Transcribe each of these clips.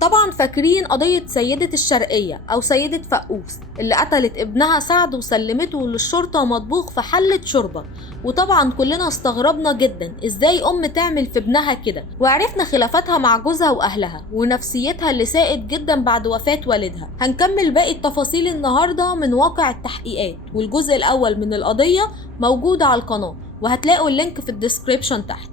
طبعا فاكرين قضية سيدة الشرقية أو سيدة فقوس اللي قتلت ابنها سعد وسلمته للشرطة مطبوخ في حلة شوربة. وطبعا كلنا استغربنا جدا ازاي أم تعمل في ابنها كده، وعرفنا خلافاتها مع جوزها وأهلها ونفسيتها اللي ساءت جدا بعد وفاة والدها. هنكمل باقي التفاصيل النهاردة من واقع التحقيقات، والجزء الأول من القضية موجود على القناة وهتلاقوا اللينك في الديسكريبشن تحت.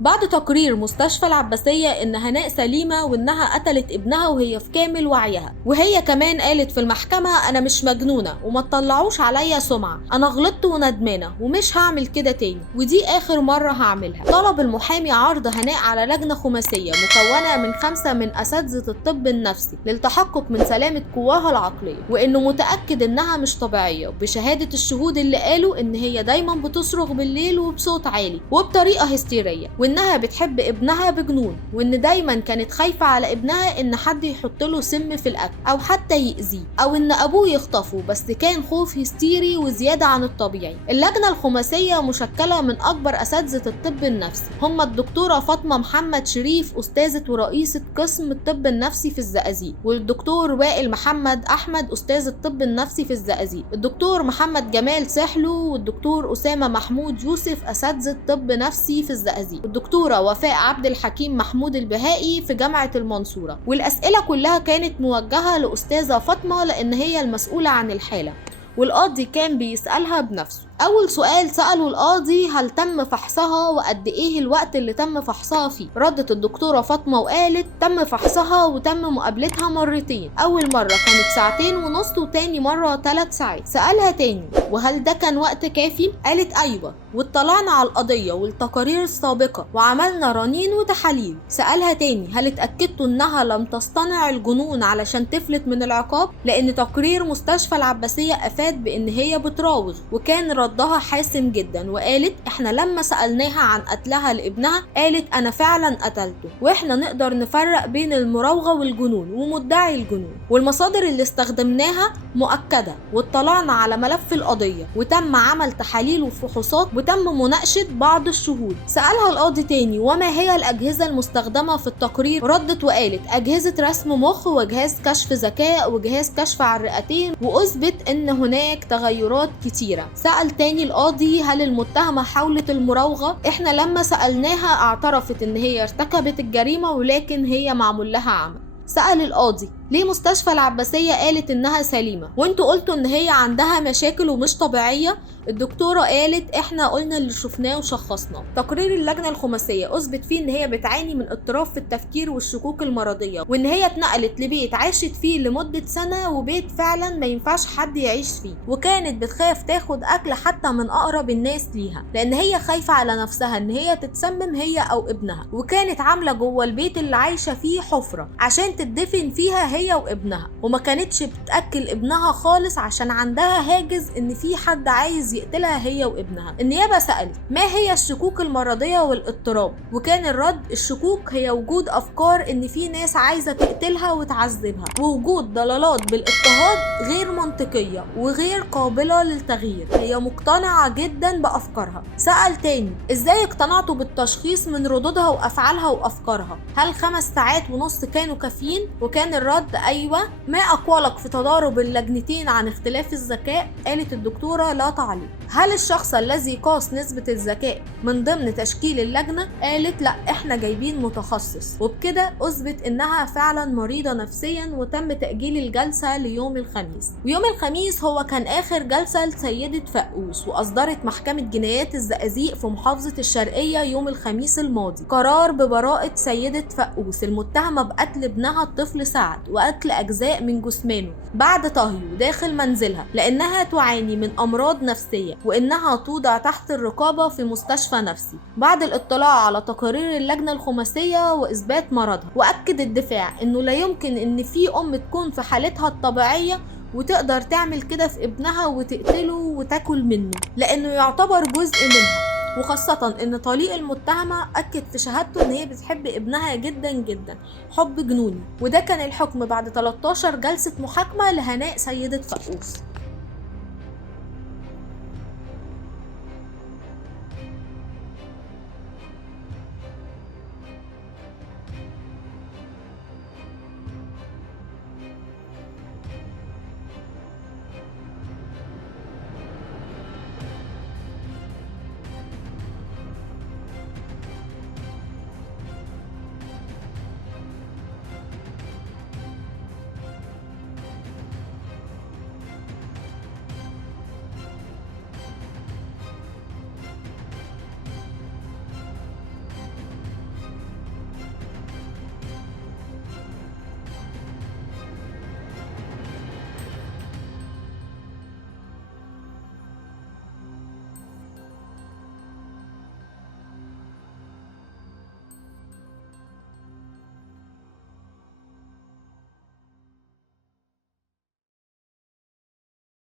بعد تقرير مستشفى العباسية ان هناء سليمة وانها قتلت ابنها وهي في كامل وعيها، وهي كمان قالت في المحكمة انا مش مجنونة وما تطلعوش عليا سمعة، انا غلطت وندمانة ومش هعمل كده تاني ودي اخر مرة هعملها. طلب المحامي عرض هناء على لجنة خماسية مكونة من 5 من اساتذة الطب النفسي للتحقق من سلامة قواها العقلية، وانه متأكد انها مش طبيعية بشهادة الشهود اللي قالوا ان هي دايما بتصرخ بالليل وبصوت عالي وبطريقة هستيرية، وانها بتحب ابنها بجنون، وان دايما كانت خايفة على ابنها ان حد يحط له سم في الاكل او حتى يأذيه او ان ابوه يخطفه، بس كان خوف هستيري وزيادة عن الطبيعي. اللجنة الخماسية مشكلة من اكبر اساتذة الطب النفسي، هم الدكتورة فاطمة محمد شريف استاذة ورئيسة قسم الطب النفسي في الزقازيق، والدكتور وائل محمد احمد استاذ الطب النفسي في الزقازيق، الدكتور محمد جمال سحلو والدكتور اسامة محمود يوسف اساتذة طب نفسي في الزقازيق، الدكتورة وفاء عبد الحكيم محمود البهائي في جامعة المنصورة. والأسئلة كلها كانت موجهة لأستاذة فاطمة لأن هي المسؤولة عن الحالة، والقاضي كان بيسألها بنفسه. أول سؤال سأله القاضي هل تم فحصها وقد إيه الوقت اللي تم فحصها فيه؟ ردت الدكتورة فاطمة وقالت تم فحصها وتم مقابلتها مرتين، أول مرة كانت 2.5 ساعة وتاني مرة 3 ساعات. سألها تاني وهل ده كان وقت كافي؟ قالت أيوة، واطلعنا على القضية والتقارير السابقة وعملنا رنين وتحاليل. سألها تاني هل اتأكدتوا إنها لم تصطنع الجنون علشان تفلت من العقاب؟ لأن تقرير مستشفى العباسية أفاد بإن هي بتراوغ، وكان ردها حاسم جدا وقالت احنا لما سألناها عن قتلها لابنها قالت انا فعلا قتلته، واحنا نقدر نفرق بين المراوغة والجنون ومدعي الجنون، والمصادر اللي استخدمناها مؤكدة، واطلعنا على ملف القضية وتم عمل تحاليل وفحوصات وتم مناقشة بعض الشهود. سألها القاضي تاني وما هي الأجهزة المستخدمة في التقرير؟ ردت وقالت أجهزة رسم مخ وجهاز كشف ذكاء وجهاز كشف على الرئتين، وأثبت ان هناك تغيرات كتيرة. سأل تاني القاضي هل المتهمة حاولت المراوغة؟ احنا لما سألناها اعترفت ان هي ارتكبت الجريمة ولكن هي معمول لها عمل. سأل القاضي ليه مستشفى العباسية قالت انها سليمة وانتوا قلتوا ان هي عندها مشاكل ومش طبيعية؟ الدكتورة قالت احنا قلنا اللي شفناه وشخصناه. تقرير اللجنة الخماسية اثبت فيه ان هي بتعاني من اضطراب في التفكير والشكوك المرضية، وان هي اتنقلت لبيت عاشت فيه لمدة سنة وبيت فعلا ما ينفعش حد يعيش فيه، وكانت بتخاف تاخد اكل حتى من اقرب الناس ليها لان هي خايفة على نفسها ان هي تتسمم هي او ابنها، وكانت عاملة جوه البيت اللي عايشة فيه حفرة عشان تدفن فيها هي وابنها، وما كانتش بتأكل ابنها خالص عشان عندها هاجس ان في حد عايز يقتلها هي وابنها. النيابة سألت ما هي الشكوك المرضية والاضطراب؟ وكان الرد الشكوك هي وجود افكار ان في ناس عايزة تقتلها وتعذبها، ووجود ضلالات بالاضطهاد غير منطقية وغير قابلة للتغيير، هي مقتنعة جدا بافكارها. سأل تاني ازاي اقتنعتوا بالتشخيص من ردودها وافعالها وافكارها؟ هل 5.5 ساعات كانوا كافيين؟ وكان الرد ايوه. ما اقوالك في تضارب اللجنتين عن اختلاف الذكاء؟ قالت الدكتورة لا تعليق. هل الشخص الذي قاس نسبة الذكاء من ضمن تشكيل اللجنة؟ قالت لا احنا جايبين متخصص. وبكده اثبت انها فعلا مريضة نفسيا وتم تأجيل الجلسة ليوم الخميس. ويوم الخميس هو كان اخر جلسة لسيدة فقوس، واصدرت محكمة جنايات الزقازيق في محافظة الشرقية يوم الخميس الماضي قرار ببراءة سيدة فقوس المتهمة بقتل ابنها الطفل سعد وقتل اجزاء من جثمانه بعد طهيه داخل منزلها لانها تعاني من امراض نفسية، وانها توضع تحت الرقابة في مستشفى نفسي بعد الاطلاع على تقارير اللجنة الخماسية واثبات مرضها. واكد الدفاع انه لا يمكن ان في ام تكون في حالتها الطبيعية وتقدر تعمل كده في ابنها وتقتله وتاكل منه لانه يعتبر جزء منها، وخاصة ان طليق المتهمة اكد في شهادته ان هي بتحب ابنها جدا جدا حب جنوني. وده كان الحكم بعد 13 جلسة محاكمة لهناء سيدة فقوس.